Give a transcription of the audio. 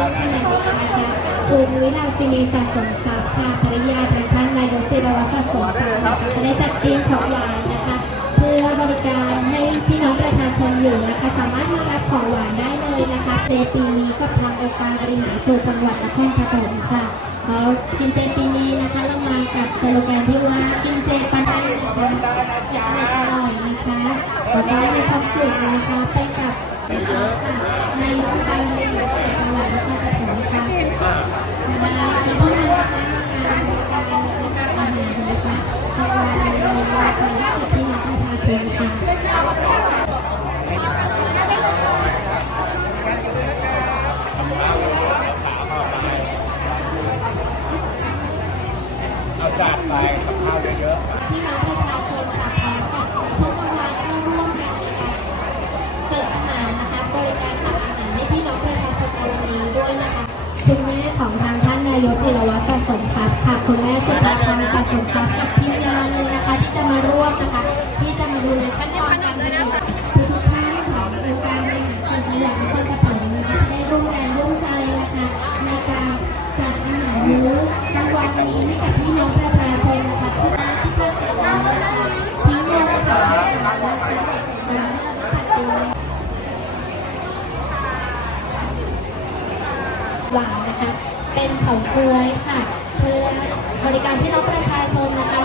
ซึ่งขณะนี้นะคะคุณวิลาสินีสะสมทรัพย์ค่ะภรรยาทางท่านนายกจิรวัตรสะสมทรัพย์นะคะจะได้จัดเตรียมของหวานนะคะ เพื่อบริการให้พี่น้องประชาชนอยู่นะคะ สามารถมารับของหวานได้เลยนะคะเจปีนี้กับทางองค์การบริหารส่วนจังหวัดนครปฐมค่ะเรากินเจปีนี้นะคะเรามากับสโลแกนที่ว่ากินเจปันได้นะคะอยากอร่อยนะคะแล้วก็มีความสุขนะคะไปกับนะคะค่ะนายกองค์การบริหารส่วนจังหวัด จานไปกับข้าวเยอะพี่น้องประชาชนค่ะพร้อมกับช่วงกลางวันเข้าร่วมกันนะคะเสิร์ฟอาหารนะคะ บริการตักอาหารให้พี่น้องประชาชนในวันนี้ด้วยนะคะคุณแม่ของทางท่านนายกจิรวัตรสะสมทรัพย์ค่ะคุณแม่สุภาพรสะสมทรัพย์กับทีมงานเลยนะคะ ที่จะมาร่วมนะคะ ที่จะมาดูในขั้น ให้กับพี่น้องประชาชนนะคะที่มาที่ทาเสร็จแล้วนะคะทิ้งลงไปกับอาหารนะคะแล้วให้เราได้จัดเตรียมหวานนะคะ เป็นเฉาก๊วยค่ะ เพื่อบริการพี่น้องประชาชนนะคะ